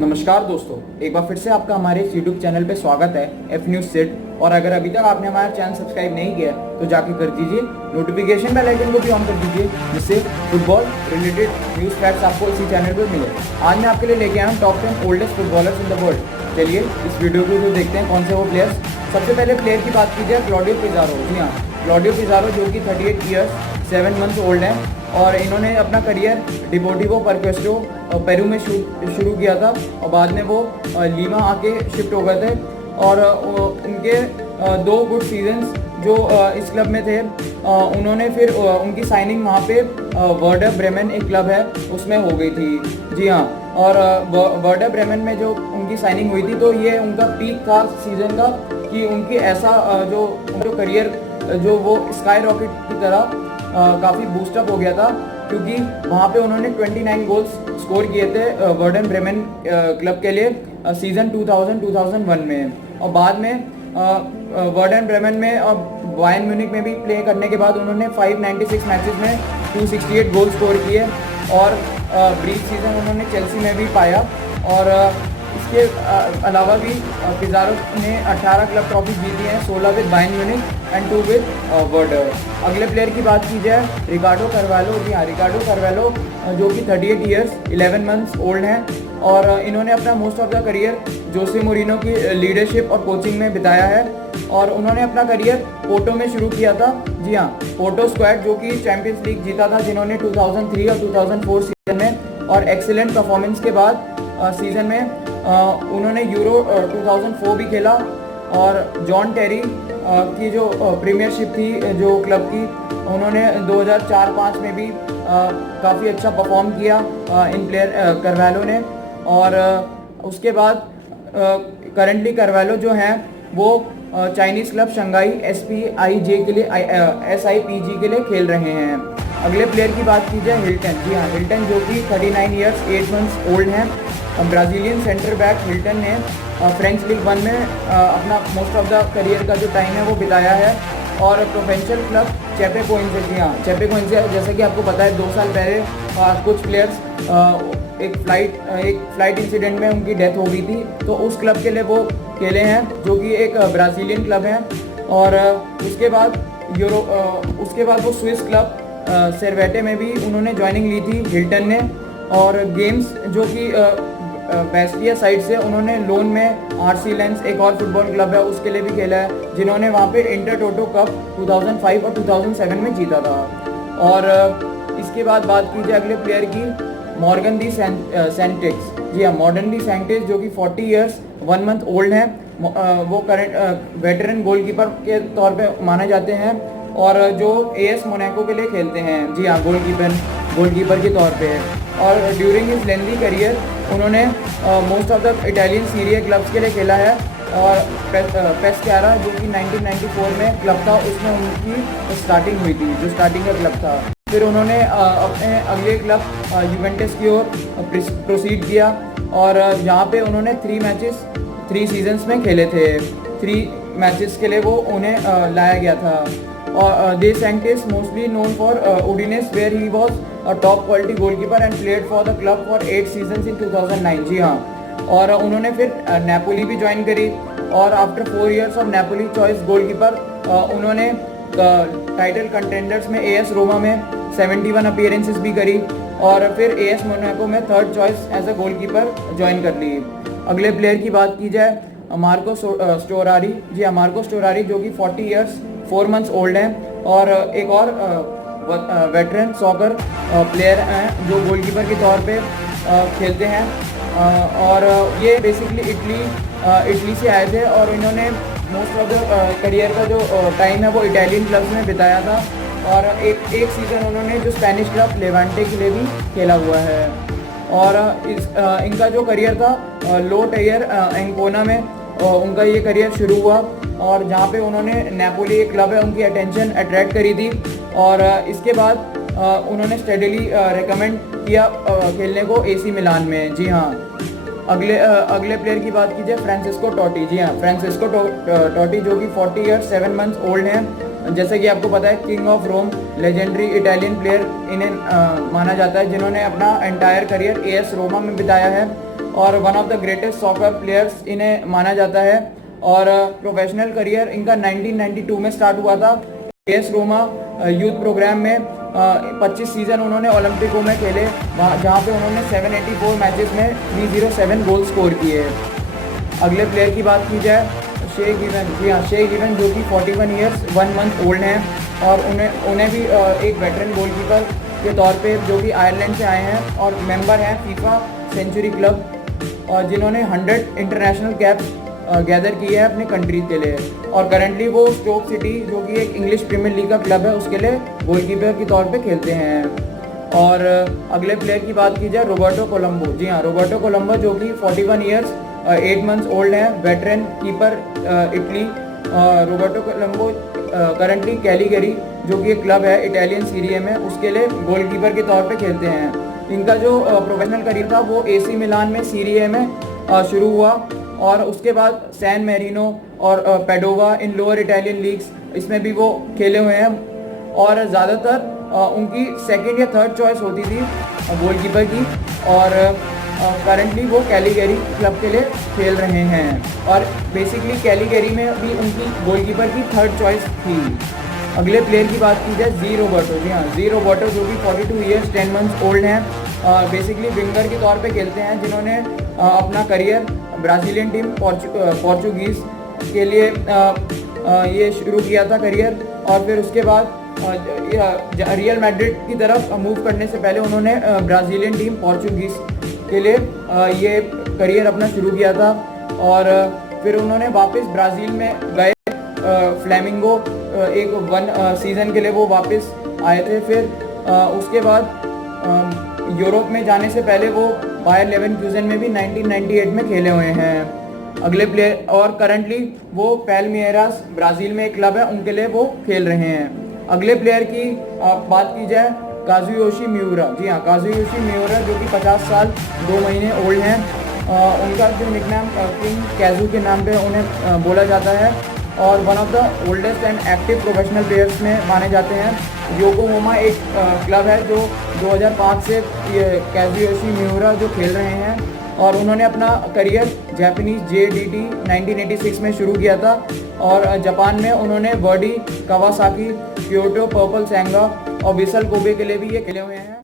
नमस्कार दोस्तों, एक बार फिर से आपका हमारे इस यूट्यूब चैनल पे स्वागत है एफ न्यूज़ सेट। और अगर अभी तक आपने हमारा चैनल सब्सक्राइब नहीं किया तो जाके कर दीजिए, नोटिफिकेशन बेल आइकन को भी ऑन कर दीजिए, जिससे फुटबॉल रिलेटेड न्यूज़ फैक्ट्स आपको इसी चैनल पर मिले। आज मैं आपके लिए लेके आया हूँ top 10 oldest footballers in the world. चलिए इस वीडियो को जो देखते हैं कौन से वो प्लेयर्स। सबसे पहले प्लेयर की बात की जाए, क्लॉडियो पिज़ारो। जी हाँ, क्लॉडियो पिज़ारो जो कि 38 ईयर्स 7 मंथ्स ओल्ड हैं और इन्होंने अपना करियर डिपोर्टिवो परक्वेस्टो पेरू में शुरू किया था और बाद में वो लीमा आके शिफ्ट हो गए थे। और उनके 2 गुड सीजन्स जो इस क्लब में थे, उन्होंने फिर उनकी साइनिंग वहाँ पे वर्डर ब्रेमेन एक क्लब है उसमें हो गई थी। जी हाँ, और वर्डर ब्रेमेन में जो उनकी साइनिंग हुई थी तो ये उनका पीक था सीजन का कि उनकी ऐसा जो करियर जो वो स्काई रॉकेट की तरह काफ़ी बूस्टअप हो गया था, क्योंकि वहाँ पे उन्होंने 29 गोल्स स्कोर किए थे वर्डर ब्रेमेन क्लब के लिए सीज़न 2000-2001 में। और बाद में वर्डर ब्रेमेन में और बायर्न म्यूनिख में भी प्ले करने के बाद उन्होंने 596 मैचेस में 268 गोल स्कोर किए। और ब्रीफ सीजन उन्होंने चेल्सी में भी पाया। और इसके अलावा भी पिज़ारो ने 18 क्लब ट्रॉफी जीती हैं, 16 with Bayern Munich and 2 with Werder. अगले प्लेयर की बात की जाए, रिकार्डो कार्वालो। जी हाँ, रिकार्डो कार्वालो जो कि 38 ईयर्स 11 मंथ्स ओल्ड हैं और इन्होंने अपना most of the career Jose Moreno की लीडरशिप और कोचिंग में बिताया है। और उन्होंने अपना करियर पोर्टो में शुरू किया था। जी हाँ, पोर्टो स्क्वाड जो कि चैंपियंस लीग जीता था जिन्होंने 2003 और 2004 सीजन में। और एक्सीलेंट परफॉर्मेंस के बाद सीजन में उन्होंने यूरो 2004 भी खेला। और जॉन टेरी की जो प्रीमियरशिप थी जो क्लब की, उन्होंने 2004-05 में भी काफ़ी अच्छा परफॉर्म किया इन प्लेयर कार्वालो ने। और उसके बाद करंटली कार्वालो जो हैं वो चाइनीज़ क्लब शंघाई SPIJ के लिए SIPG के लिए खेल रहे हैं। अगले प्लेयर की बात की जाए, हिल्टन। जी हाँ, हिल्टन जो कि 39 ईयर्स 8 मंथ्स ओल्ड हैं। ब्राज़ीलियन सेंटर बैक हिल्टन ने फ्रेंच लीग 1 में अपना मोस्ट ऑफ द करियर का जो टाइम है वो बिताया है। और प्रोविंशियल क्लब चेपेकोइंसे। जी हाँ, चेपेकोइंसे जैसे कि आपको पता है 2 साल पहले कुछ प्लेयर्स एक फ्लाइट इंसिडेंट में उनकी डेथ हो गई थी, तो उस क्लब के लिए वो खेले हैं जो कि एक ब्राज़ीलियन क्लब है। और उसके बाद वो स्विस क्लब सेरवेटे में भी उन्होंने ज्वाइनिंग ली थी हिल्टन ने। और गेम्स जो कि बेस्टिया साइड से उन्होंने लोन में RC लेंस एक और फुटबॉल क्लब है उसके लिए भी खेला है, जिन्होंने वहाँ पे इंटर टोटो कप 2005 और 2007 में जीता था। और इसके बाद बात की जाए अगले प्लेयर की, मॉर्गन डी सेंटिक्स। जी हाँ, मॉर्गन डी सेंटिक्स जो कि 40 ईयर्स 1 मंथ ओल्ड हैं। वो करंट वेटरन गोलकीपर के तौर पे माने जाते हैं और जो AS मोनाको के लिए खेलते हैं। जी हाँ, गोलकीपर के तौर पे। और ड्यूरिंग हिज लेंथी करियर उन्होंने most of the Italian Syria clubs के लिए खेला है। और पेस्कारा जो कि 1994 में क्लब था, उसमें उनकी स्टार्टिंग हुई थी, जो स्टार्टिंग का क्लब था। फिर उन्होंने अपने अगले क्लब यूवेंटस की ओर प्रोसीड किया और यहाँ पे उन्होंने 3 सीजन्स में खेले थे। 3 मैचेस के लिए वो उन्हें लाया गया था। और De Sanctis mostly known for Udinese where he was a top quality goalkeeper and played for the club for 8 seasons in 2009। जी हाँ, और उन्होंने फिर नेपोली भी ज्वाइन करी और after 4 years of Napoli choice goalkeeper उन्होंने टाइटल कंटेंडर्स में AS रोमा में 71 अपीयरेंसेस भी करी और फिर AS मोनाको में 3rd choice as a goalkeeper join कर ली। अगले प्लेयर की बात की जाए, मार्को स्टोरारी। जी हाँ, मार्को स्टोरारी जो कि 40 ईयर्स 4 मंथ्स ओल्ड हैं और एक और वेटरन सॉकर प्लेयर हैं जो गोलकीपर के तौर पे खेलते हैं। और ये बेसिकली इटली से आए थे और इन्होंने मोस्ट ऑफ द करियर का जो टाइम है वो इटालियन क्लब्स में बिताया था। और एक सीज़न उन्होंने जो स्पेनिश क्लब लेवांटे के लिए भी खेला हुआ है। और इनका जो करियर था लो टेयर एंकोना में उनका ये करियर शुरू हुआ और जहाँ पे उन्होंने नेपोली एक क्लब है उनकी अटेंशन अट्रैक्ट करी थी। और इसके बाद उन्होंने स्टेडली रेकमेंड किया खेलने को AC मिलान में। जी हाँ, अगले प्लेयर की बात कीजिए, फ्रांसिस्को टोटी। जी हाँ, फ्रांसिस्को टोटी जो कि 40 ईयर्स 7 मंथ्स ओल्ड हैं। जैसे कि आपको पता है king of Rome, legendary Italian player इन्हें माना जाता है जिन्होंने अपना एंटायर करियर AS रोमा में बिताया है। और one of the greatest soccer players इन्हें माना जाता है। और प्रोफेशनल करियर इनका 1992 में स्टार्ट हुआ था एस रोमा यूथ प्रोग्राम में। 25 सीजन उन्होंने ओलंपिकों में खेले, जहाँ पे उन्होंने 784 मैचेस में 307 गोल स्कोर किए। अगले प्लेयर की बात की जाए, शे गिवन। जी हाँ, शे गिवन जो कि 41 ईयर्स 1 मंथ ओल्ड हैं, और उन्हें भी एक वेटरन गोलकीपर के तौर पे जो कि आयरलैंड से आए हैं और मेंबर हैं फीफा सेंचुरी क्लब, और जिन्होंने 100 इंटरनेशनल कैप्स गैदर की है अपनी कंट्री के लिए। और करंटली वो स्टोक सिटी जो कि एक इंग्लिश प्रीमियर लीग का क्लब है उसके लिए गोलकीपर के तौर पे खेलते हैं। और अगले प्लेयर की बात की जाए, रोबर्टो कोलंबो। जी हाँ, रोबर्टो कोलंबो जो कि 41 ईयर्स 8 मंथ्स ओल्ड हैं, veteran keeper Italy. Roberto Colombo currently Cagliari जो कि एक क्लब है इटालियन सीरिया में, उसके लिए गोलकीपर के तौर पे खेलते हैं। इनका जो प्रोफेशनल करियर था वो AC मिलान में सीरिया में शुरू हुआ, और उसके बाद सैन मैरिनो और पेडोवा इन लोअर इटालियन लीग्स इसमें भी वो खेले हुए हैं। और ज़्यादातर उनकी सेकंड या थर्ड चॉइस होती थी गोलकीपर की, और करंटली वो कैलिगरी क्लब के लिए खेल रहे हैं। और बेसिकली कैलिगरी में भी उनकी गोलकीपर की थर्ड चॉइस थी। अगले प्लेयर की बात की जाए, जी रोबर्टो। जी हाँ, जी रोबर्टो जो कि 42 ईयर्स 10 मंथ्स ओल्ड हैं, बेसिकली विंगर के तौर पे खेलते हैं, जिन्होंने अपना करियर ब्राज़ीलियन टीम पोर्चुगीज़ के लिए ये शुरू किया था करियर। और फिर उसके बाद रियल मैड्रिड की तरफ मूव करने से पहले उन्होंने ब्राज़ीलियन टीम पोर्चुगीज़ के लिए ये करियर अपना शुरू किया था। और फिर उन्होंने वापस ब्राज़ील में गए, फ्लैमिंगो एक 1 सीज़न के लिए वो वापस आए थे। फिर उसके बाद यूरोप में जाने से पहले वो बायर लेवरकुसेन में भी 1998 में खेले हुए हैं। अगले प्लेयर, और करंटली वो पैल्मेरास ब्राज़ील में एक क्लब है उनके लिए वो खेल रहे हैं। अगले प्लेयर की बात की जाए, काजुयोशी मिउरा। जी हाँ, काजुयोशी मिउरा जो कि 50 साल 2 महीने ओल्ड हैं। उनका जो निकनेम किंग कैजू के नाम पे उन्हें बोला जाता है, और one of the oldest and active professional players में माने जाते हैं। योकोहामा एक क्लब है जो 2005 से ये काजुयोशी मिउरा जो खेल रहे हैं, और उन्होंने अपना करियर जापानीज JDT 1986 में शुरू किया था। और जापान में उन्होंने वर्डी, कावासाकी, क्योटो पर्पल सैंगा और विसल कोबे के लिए भी ये खेले हुए हैं।